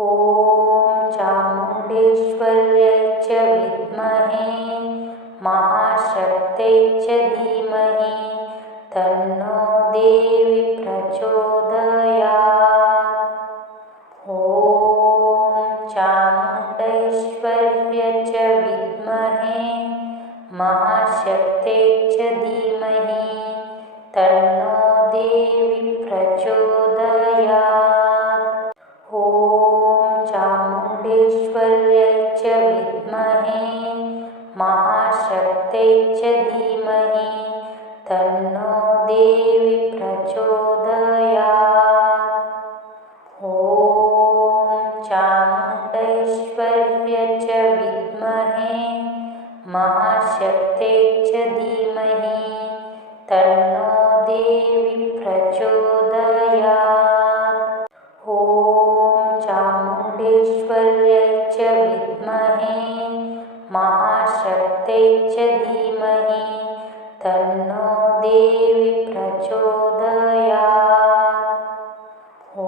ॐ चामुण्डेश्वर्यै च विद्महे महाशक्त्यै च धीमहि तन्नो देवी प्रचोदयात्। ॐ चामुण्डेश्वर्यै च विद्महे महाशक्त्यै च धीमहि तन्नो देवी प्रचोदयात्। ॐ चामुण्डेश्वर्यै च विद्महे महाशक्त्यै च धीमहि तन्नो देवी प्रचोदयात्। ॐ चामुण्डेश्वर्यै च विद्महे महाशक्त्यै च धीमहि तन्नो देवी प्रचोदयात्। ॐ चामुण्डेश्वर्यै च विद्महे महाशक्त्यै च धीमहि तन्नो देवी प्रचोदयात्। ॐ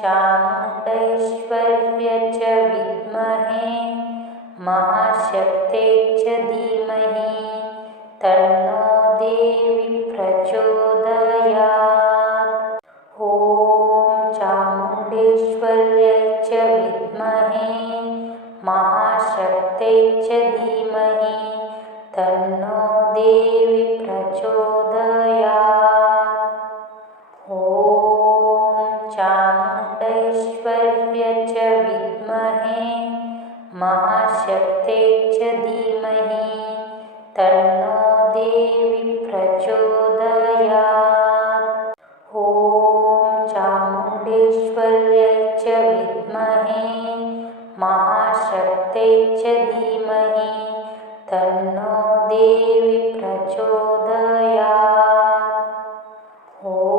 चामुण्डेश्वर्यै च विद्महे महाशक्त्यै च धीमहि तन्नो देवी प्रचोदयात्। ॐ चामुण्डेश्वर्यै च विद्महे महाशक्त्यै च धीमहि तन्नो देवी प्रचोदयात्। ॐ चामुण्डेश्वर्यै च विद्महे महाशक्त्यै च धीमहि तन्नो देवी प्रचोदयात्। ॐ चामुण्डेश्वर्यै च विद्महे महाशक्त्यै च धीमहि तन्नो देवी प्रचोदयात्। ॐ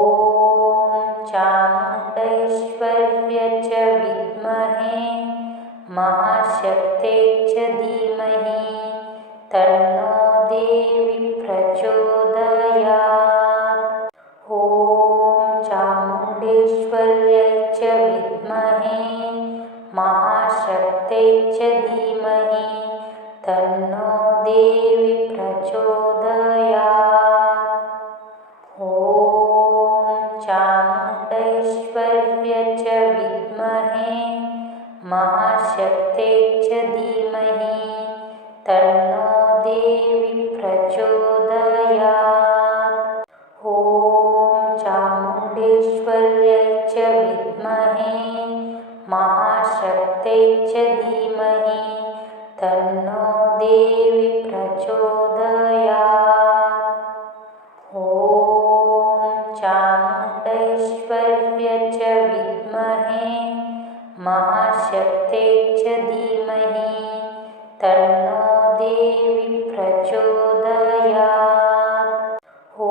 चामुण्डेश्वर्यै च विद्महे महाशक्त्यै च धीमहि तन्नो देवी प्रचोदयात्। ॐ चामुण्डेश्वर्यै च विद्महे महाशक्त्यै च धीमहि तन्नो देवी प्रचोदयात्। ॐ चामुण्डेश्वर्यै च विद्महे महाशक्त्यै च धीमहि तन्नो देवी प्रचोदयात्। ॐ चामुण्डेश्वर्यै च विद्महे महाशक्त्यै च धीमहि तन्नो देवी प्रचोदयात्। ॐ चामुण्डेश्वर्यै च विद्महे महाशक्त्यै च धीमहि तन्नो देवी प्रचोदयात्। ॐ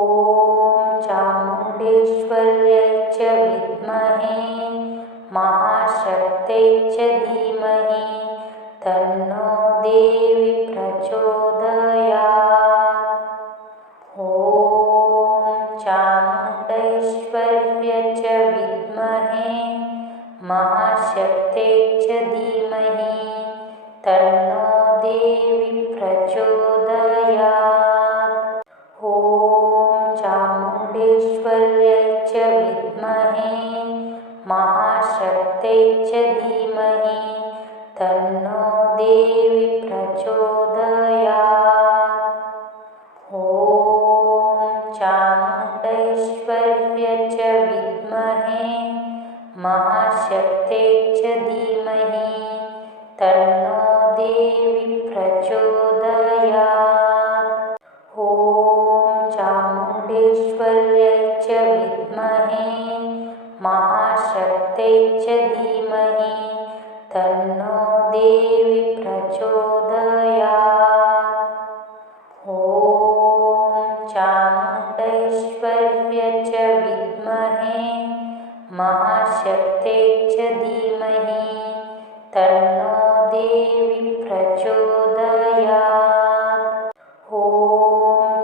चामुण्डेश्वर्यै च विद्महे महाशक्त्यै च धीमहि तन्नो देवी प्रचोदयात्। ॐ चामुण्डेश्वर्यै च विद्महे महाशक्त्यै च धीमहि तन्नो देवी प्रचोदयात्। ॐ चामुण्डेश्वर्यै च विद्महे महाशक्त्यै च धीमहि तन्नो देवी प्रचोदयात्। ॐ चामुण्डेश्वर्यै च विद्महे महाशक्त्यै च धीमहि तन्नो देवी प्रचोदयात्। ॐ चामुण्डेश्वर्यै च विद्महे महाशक्त्यै च धीमहि तन्नो देवी प्रचोदयात्। ॐ चामुण्डेश्वर्यै च विद्महे महाशक्त्यै च धीमहि तन्नो देवी प्रचोदयात्। ॐ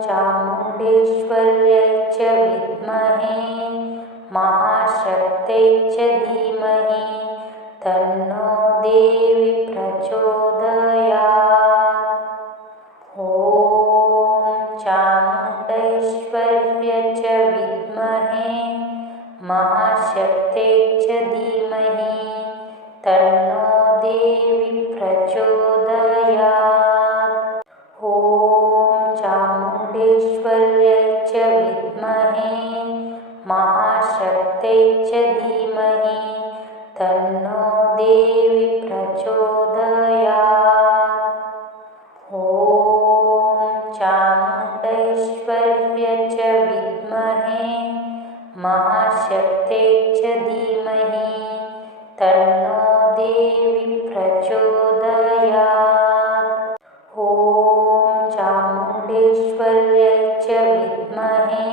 चामुण्डेश्वर्यै च विद्महे महाशक्त्यै च धीमहि तन्नो देवी प्रचोदयात्। ॐ चामुण्डेश्वर्यै च विद्महे महाशक्त्यै च धीमहि तन्नो देवी प्रचोदयात्। ॐ चामुण्डेश्वर्यै च विद्महे महाशक्त्यै च धीमहि तन्नो देवी प्रचोदयात्। ॐ चामुण्डेश्वर्यै च विद्महे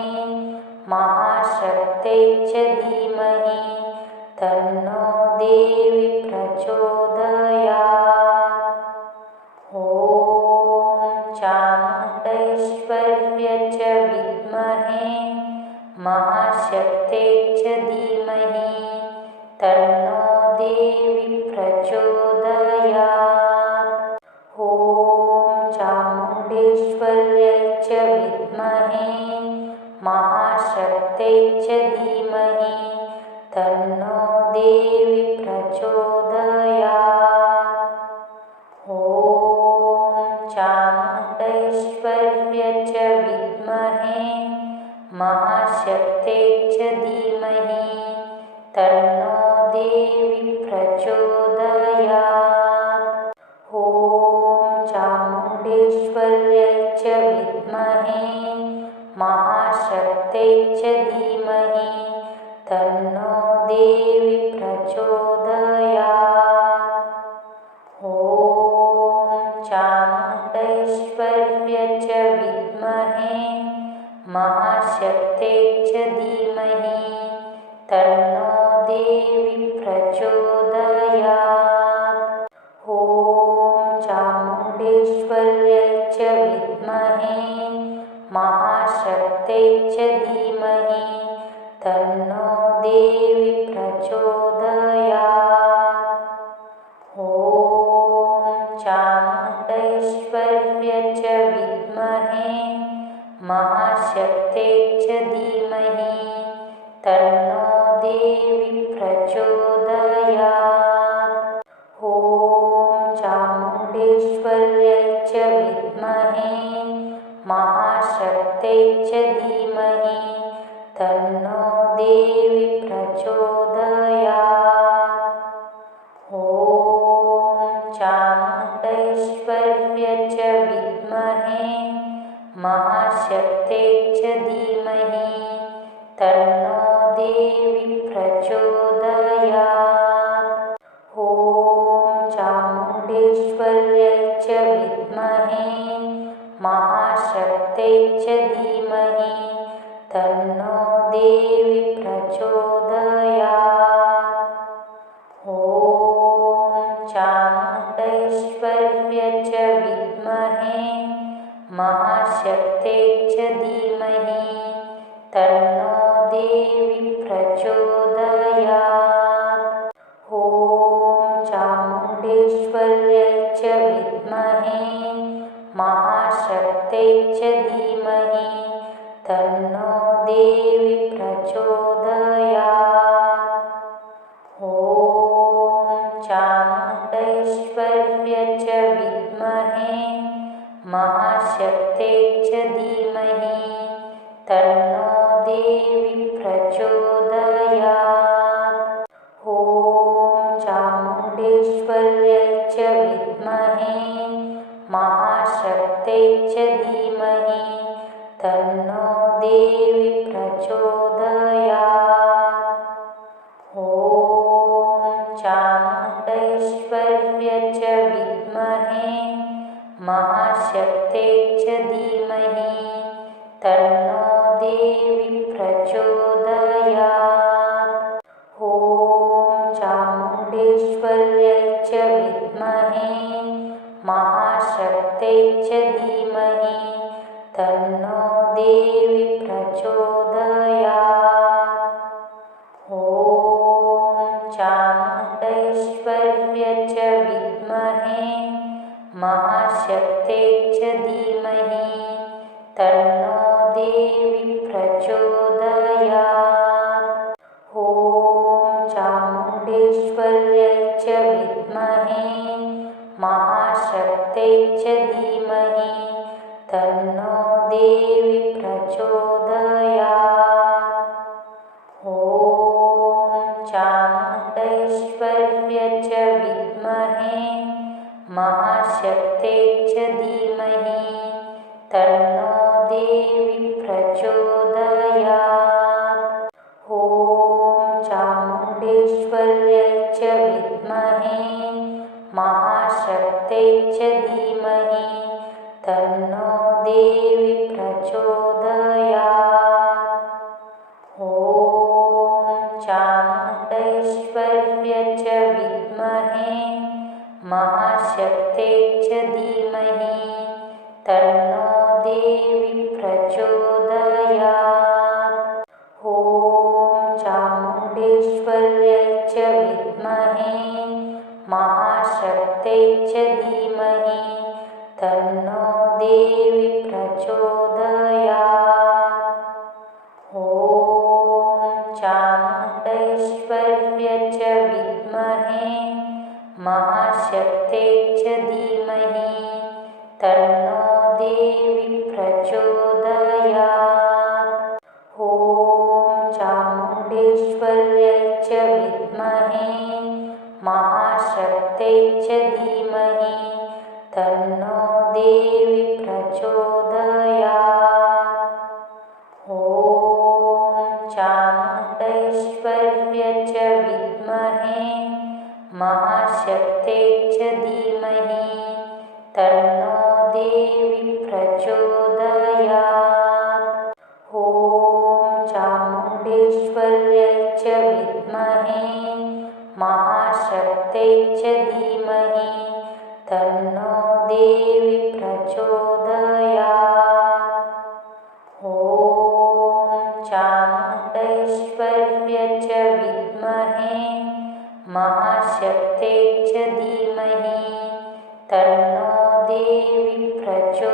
महाशक्त्यै च धीमहि तन्नो देवी प्रचोदयात्। ॐ चामुण्डेश्वर्यै च विद्महे महाशक्त्यै च धीमहि तन्नो देवी प्रचोदयात्। ॐ चामुण्डेश्वर्यै च विद्महे महाशक्त्यै च धीमहि तन्नो देवी प्रचोदयात्। ॐ चामुण्डेश्वर्यै च विद्महे महाशक्त्यै च धीमहि तन्नो देवी प्रचोदयात्। ॐ चामुण्डेश्वर्यै च विद्महे महाशक्त्यै च धीमहि तन्नो देवी प्रचोदयात्। ॐ चामुण्डेश्वर्यै च विद्महे महाशक्त्यै च धीमहि तन्नो देवी प्रचोदयात्। ॐ चामुण्डेश्वर्यै च विद्महे महाशक्त्यै च धीमहि तन्नो देवी प्रचोदयात्। ॐ चामुण्डेश्वर्यै च विद्महे महाशक्त्यै च धीमहि तन्नो देवी प्रचोदयात्। ॐ चामुण्डेश्वर्यै च विद्महे महाशक्त्यै च धीमहि तन्नो देवी प्रचोदयात्। ॐ चामुण्डेश्वर्यै च विद्महे महाशक्त्यै च धीमहि तन्नो देवी प्रचोदयात्। ॐ चामुण्डेश्वर्यै च विद्महे महाशक्त्यै च धीमहि तन्नो देवी प्रचोदयात्। ॐ चामुण्डेश्वर्यै च विद्महे महाशक्त्यै च धीमहि तन्नो देवी प्रचोदयात्। ॐ चामुण्डेश्वर्यै च विद्महे महाशक्त्यै च धीमहि तन्नो देवी प्रचोदयात्। ॐ चामुण्डेश्वर्यै च विद्महे महाशक्त्यै च धीमहि तन्नो देवी प्रचोदयात्। ॐ चामुण्डेश्वर्यै च विद्महे महाशक्त्यै च धीमहि तन्नो देवी प्रचोदयात्। ॐ चामुण्डेश्वर्यै च विद्महे महाशक्त्यै च धीमहि तन्नो देवी प्रचोदयात्। ॐ चामुण्डेश्वर्यै च विद्महे महाशक्त्यै च धीमहि तन्नो देवी प्रचोदयात्। ॐ चामुण्डेश्वर्यै च विद्महे महाशक्त्यै च धीमहि तन्नो देवी प्रचोदयात्। ॐ चामुण्डेश्वर्यै चामुण्डेश्वर्यै च विद्महे महाशक्त्यै च धीमहि तन्नो देवी प्रचोदयात्। ॐ चामुण्डेश्वर्यै च विद्महे महाशक्त्यै च धीमहि तन्नो देवी प्रचोदयात्। ॐ चामुण्डेश्वर्यै च विद्महे महाशक्त्यै च धीमहि तन्नो देवी प्रचोदयात्। ॐ चामुण्डेश्वर्यै च विद्महे महाशक्त्यै च धीमहि तन्नो देवी प्रचोदयात्। ॐ चामुण्डेश्वर्यै च विद्महे महाशक्त्यै च धीमहि तन्नो देवी प्रचोदयात्। ॐ चामुण्डेश्वर्यै च विद्महे महाशक्त्यै च धीमहि तन्नो देवी प्रचोदयात्। ॐ चामुण्डेश्वर्यै च विद्महे महाशक्त्यै च धीमहि तन्नो देवी प्रचोदयात्। ॐ चामुण्डेश्वर्यै च विद्महे महाशक्त्यै च धीमहि तन्नो देवी प्रचोदयात्। ॐ चामुण्डेश्वर्यै च विद्महे महाशक्त्यै च धीमहि तन्नो देवी प्रचोदयात्। ॐ चामुण्डेश्वर्यै च विद्महे महाशक्त्यै च धीमहि तन्नो देवी प्रचोदयात्।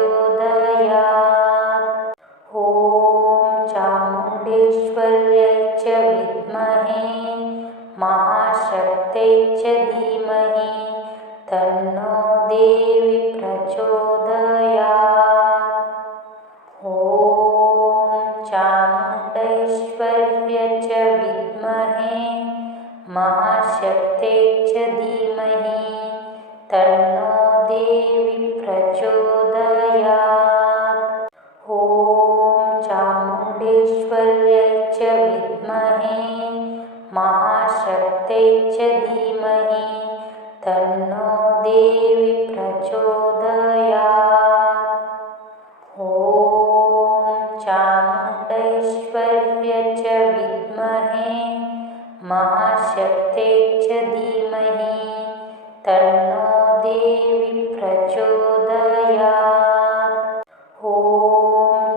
ॐ चामुण्डेश्वर्यै च विद्महे महाशक्त्यै च धीमहि तन्नो देवी प्रचोदयात्। ॐ चामुण्डेश्वर्यै च विद्महे महाशक्त्यै च धीमहि तन्नो देवी प्रचोदयात्। ॐ चामुण्डेश्वर्यै च विद्महे महाशक्त्यै च धीमहि तन्नो देवी प्रचोदयात्। ॐ चामुण्डेश्वर्यै च विद्महे महाशक्त्यै च धीमहि तन्नो देवी प्रचोदयात्। ॐ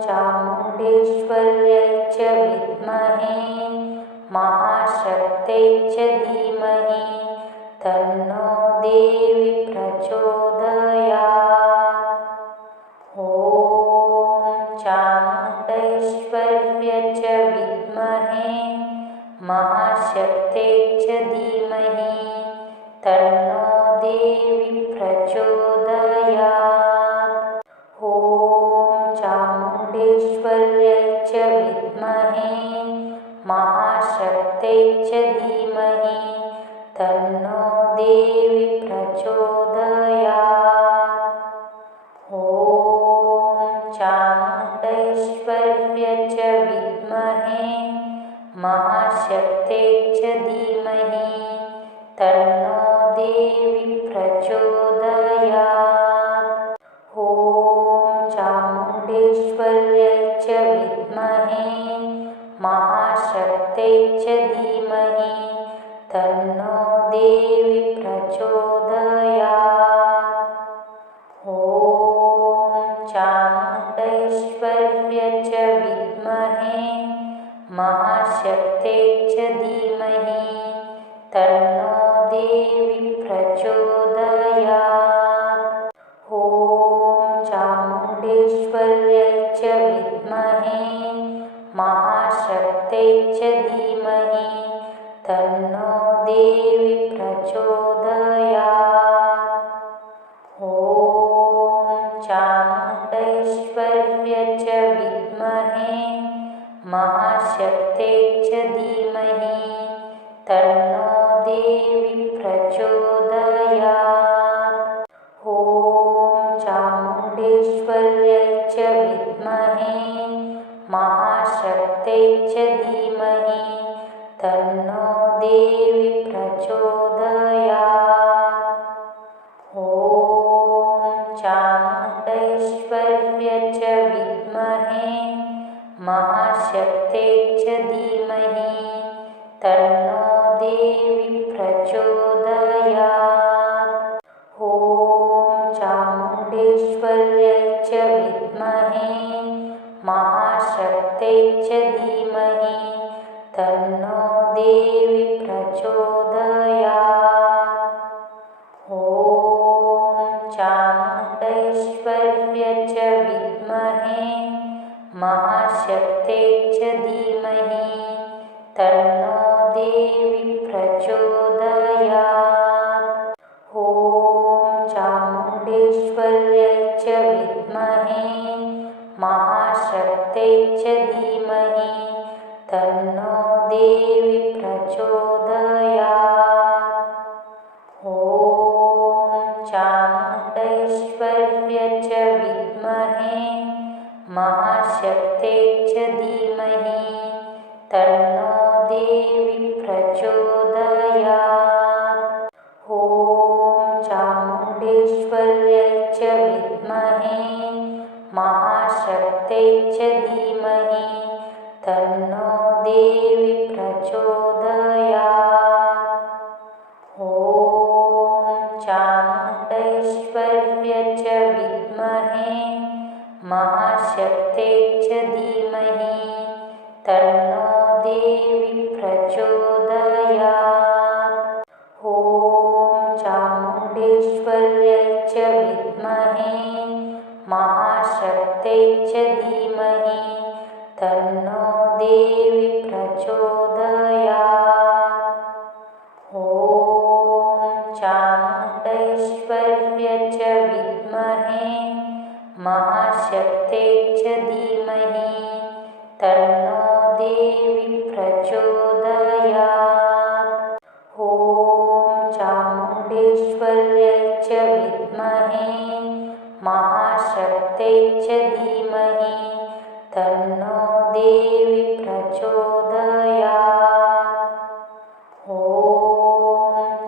चामुण्डेश्वर्यै च विद्महे महाशक्त्यै च धीमहि तन्नो देवी प्रचोदयात्। ॐ चामुण्डेश्वर्यै च विद्महे महाशक्त्यै च धीमहि तन्नो देवी प्रचोदयात्। ॐ चामुण्डेश्वर्यै च विद्महे महाशक्त्यै च धीमहि तन्नो देवी प्रचोदयात्। ॐ चामुण्डेश्वर्यै च विद्महे महाशक्त्यै च धीमहि तन्नो देवी प्रचोदयात्। ॐ चामुण्डेश्वर्यै च विद्महे महाशक्त्यै च धीमहि तन्नो देवी प्रचोदयात्। ॐ चामुण्डेश्वर्यै च विद्महे महाशक्त्यै च धीमहि तन्नो देवी प्रचोदयात्। ॐ चामुण्डेश्वर्यै च विद्महे महाशक्त्यै च धीमहि तन्नो देवी प्रचोदयात्। ॐ चामुण्डेश्वर्य च विद्महे महाशक्त्यै च धीमहि तन्नो देवी प्रचोदयात्। ॐ चामुण्डेश्वर्यै च विद्महे महाशक्त्यै च धीमहि तन्नो देवी प्रचोदयात्। ॐ चामुण्डेश्वर्य च विद्महे महाशक्त्यै च धीमहि तन्नो देवी प्रचोदयात्। ॐ चामुण्डेश्वर्यै च विद्महे महाशक्त्यै च धीमहि तन्नो देवी प्रचोदयात्। ॐ चामुण्डेश्वर्य च विद्महे महाशक्त्यै च धीमहि तन्नो देवी प्रचोदयात्। ॐ चामुण्डेश्वर्यै च विद्महे महाशक्त्यै च धीमहि तन्नो देवी प्रचोदयात्। ॐ चामुण्डेश्वर्य च विद्महे महाशक्त्यै च धीमहि तन्नो देवी प्रचोदयात्। ॐ चामुण्डेश्वर्यै च विद्महे महाशक्त्यै च धीमहि तन्नो देवी प्रचोदयात्। ॐ चामुण्डेश्वर्य च विद्महे महाशक्त्यै च धीमहि तन्नो देवी प्रचोदयात्। ॐ चामुण्डेश्वर्यै च विद्महे महाशक्त्यै च धीमहि तन्नो देवी प्रचोदयात्। ॐ चामुण्डेश्वर्य च विद्महे महाशक्त्यै च धीमहि तन्नो देवी प्रचोदयात्। ॐ चामुण्डेश्वर्यै च विद्महे महाशक्त्यै च धीमहि तन्नो देवी प्रचोदयात्। ॐ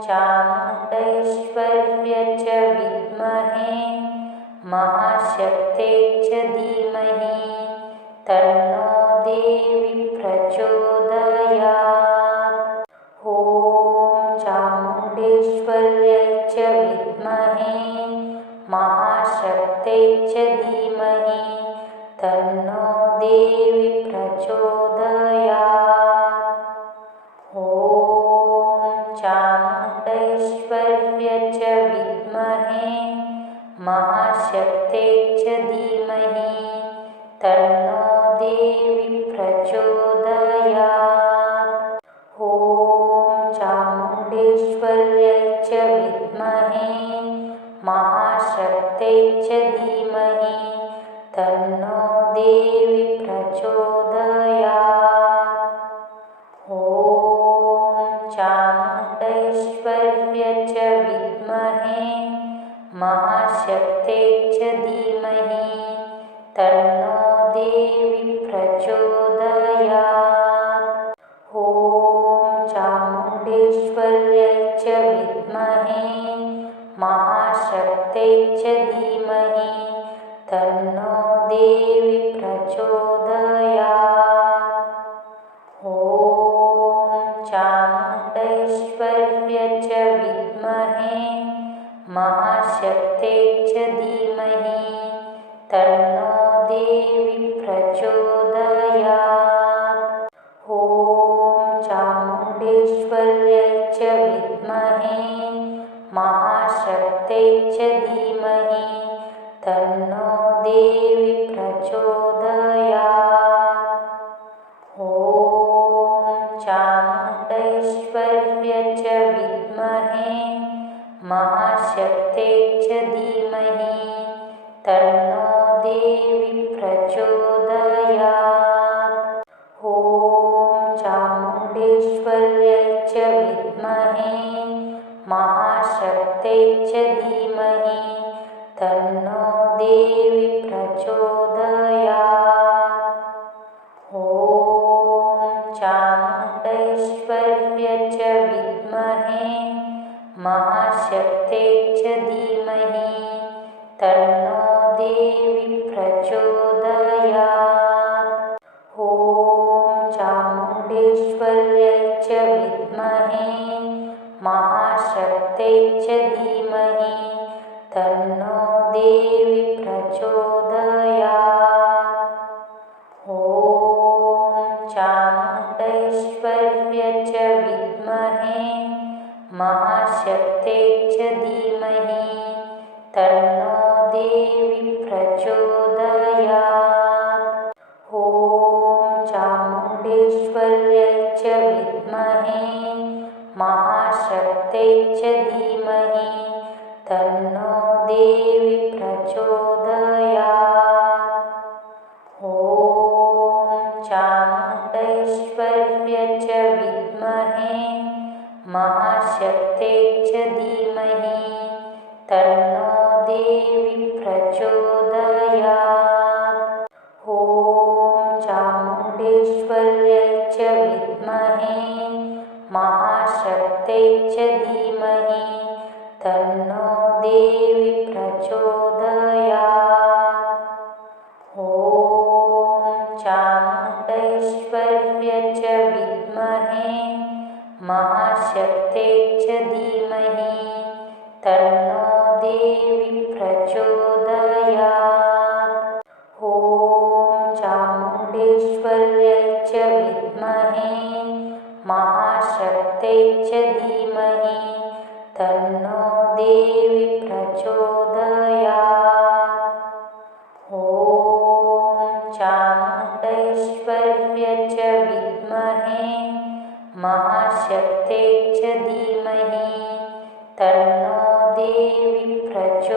चामुण्डेश्वर्य च विद्महे महाशक्त्यै च धीमहि तन्नो देवी प्रचोदयात्। ॐ चामुण्डेश्वर्यै च विद्महे महाशक्त्यै च धीमहि तन्नो देवी प्रचोदयात्। ॐ चामुण्डेश्वर्य च विद्महे महाशक्त्यै च धीमहि तन्नो देवी प्रचोदयात्। ॐ चामुण्डेश्वर्यै च विद्महे महाशक्त्यै च धीमहि तन्नो देवी प्रचोदयात्। ॐ चामुण्डेश्वर्य च विद्महे महाशक्त्यै च धीमहि तन्नो देवी प्रचोदयात्। ॐ चामुण्डेश्वर्यै च विद्महे महाशक्त्यै च धीमहि तन्नो देवी प्रचोदयात्। ॐ चामुण्डेश्वर्य च विद्महे महाशक्त्यै च धीमहि तन्नो देवी प्रचोदयात्। ॐ चामुण्डेश्वर्यै च विद्महे महाशक्त्यै च धीमहि तन्नो देवी प्रचोदयात्। ॐ चामुण्डेश्वर्य च विद्महे महाशक्त्यै च धीमहि तन्नो देवी प्रचोदयात्। ॐ चामुण्डेश्वर्यै च विद्महे महाशक्त्यै च धीमहि तन्नो देवी प्रचोदयात्। ॐ चामुण्डेश्वर्यै च विद्महे महाशक्त्यै च धीमहि तन्नो देवी प्रचोदयात्। ॐ चामुण्डेश्वर्यै च विद्महे महाशक्त्यै च धीमहि तन्नो देवी प्रचोदयात्। ॐ चामुण्डेश्वर्यै च विद्महे महाशक्त्यै च धीमहि तन्नो देवी प्रचोदयात्। ॐ चामुण्डेश्वर्यै च विद्महे महाशक्त्यै च धीमहि तन्नो देवी प्रचोदयात्। ॐ चामुण्डेश्वर्यै च विद्महे महाशक्त्यै च धीमहि तन्नो देवी प्रचोदयात्। ॐ चामुण्डेश्वर्यै च विद्महे महाशक्त्यै च धीमहि तन्नो देवी प्रचोदयात्। ॐ चामुण्डेश्वर्यै च विद्महे महाशक्त्यै च धीमहि तन्नो देवी प्रचोदयात्। ॐ चामुण्डेश्वर्यै च विद्महे महाशक्त्यै च धीमहि तन्नो देवी प्रचोदयात्। ॐ चामुण्डेश्वर्यै च विद्महे महाशक्त्यै च धीमहि तन्नो देवी प्रचोदयात्।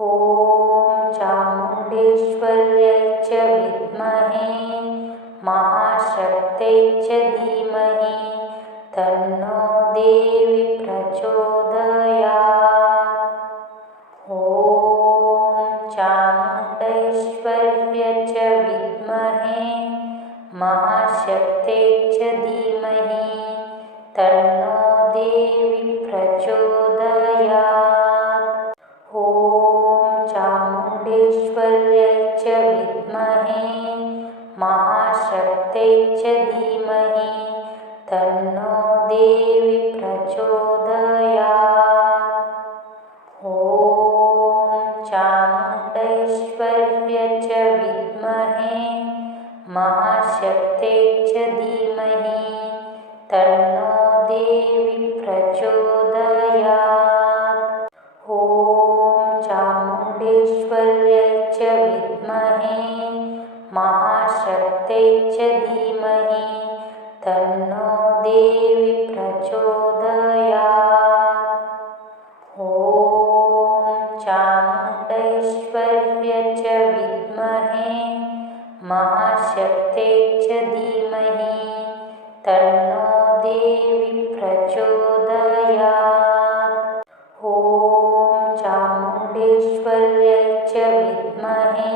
ॐ चामुण्डेश्वर्यै च विद्महे महाशक्त्यै च धीमहि तन्नो देवी प्रचोदयात्। ॐ चामुण्डेश्वर्यै च विद्महे महाशक्त्यै च धीमहि तन्नो देवी प्रचोदयात्। ॐ चामुण्डेश्वर्यै च विद्महे महाशक्त्यै च धीमहि तन्नो देवी प्रचोदयात्। ॐ चामुण्डेश्वर्यै च विद्महे महाशक्त्यै च धीमहि तन्नो देवी प्रचोदयात्। ॐ चामुण्डेश्वर्यै च विद्महे महाशक्त्यै च धीमहि तन्नो देवी प्रचोदयात्। ॐ चामुण्डेश्वर्यै च विद्महे महाशक्त्यै च धीमहि तन्नो देवी प्रचोदयात्। ॐ चामुण्डेश्वर्यै च विद्महे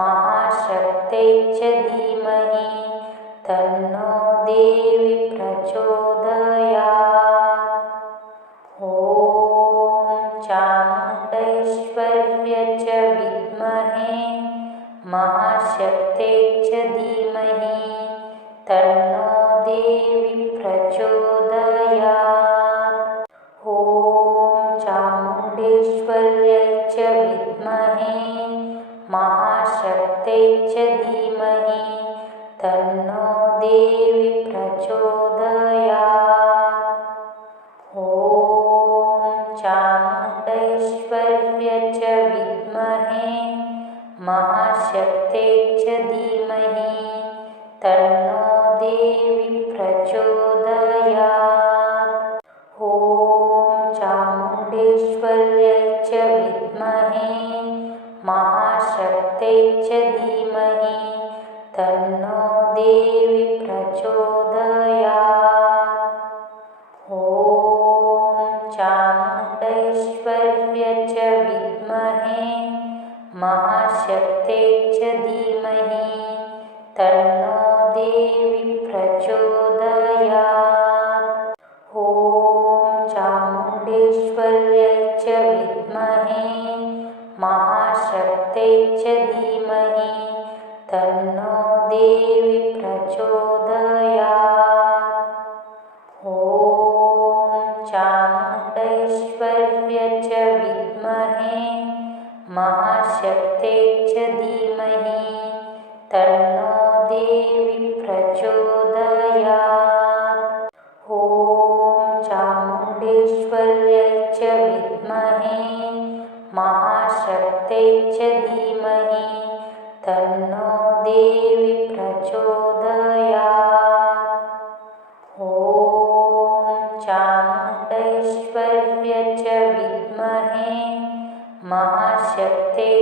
महाशक्त्यै च धीमहि तन्नो देवी प्रचोदयात्। ॐ चामुण्डेश्वर्यै च विद्महे महाशक्त्यै च धीमहि तन्नो देवी प्रचोदयात्। ॐ चामुण्डेश्वर्यै च विद्महे महाशक्त्यै च धीमहि तन्नो देवी प्रचोदयात्। ॐ चामुण्डेश्वर्यै च विद्महे महाशक्त्यै च धीमहि तन्नो देवी प्रचोदयात्। चामुण्डेश्वर्यै च विद्महे महाशक्त्यै च धीमहि तन्नो देवी प्रचोदयात्। ॐ चामुण्डेश्वर्यै च विद्महे महाशक्त्यै च धीमहि तन्नो देवी प्रचोदयात्। ॐ चामुण्डेश्वर्यै च विद्महे महाशक्त्यै च धीमहि तन्नो देवी प्रचोदयात्। ॐ चामुण्डेश्वर्यै च विद्महे महाशक्त्यै च धीमहि तन्नो देवी प्रचोदयात्। ॐ चामुण्डेश्वर्यै च विद्महे महाशक्त्यै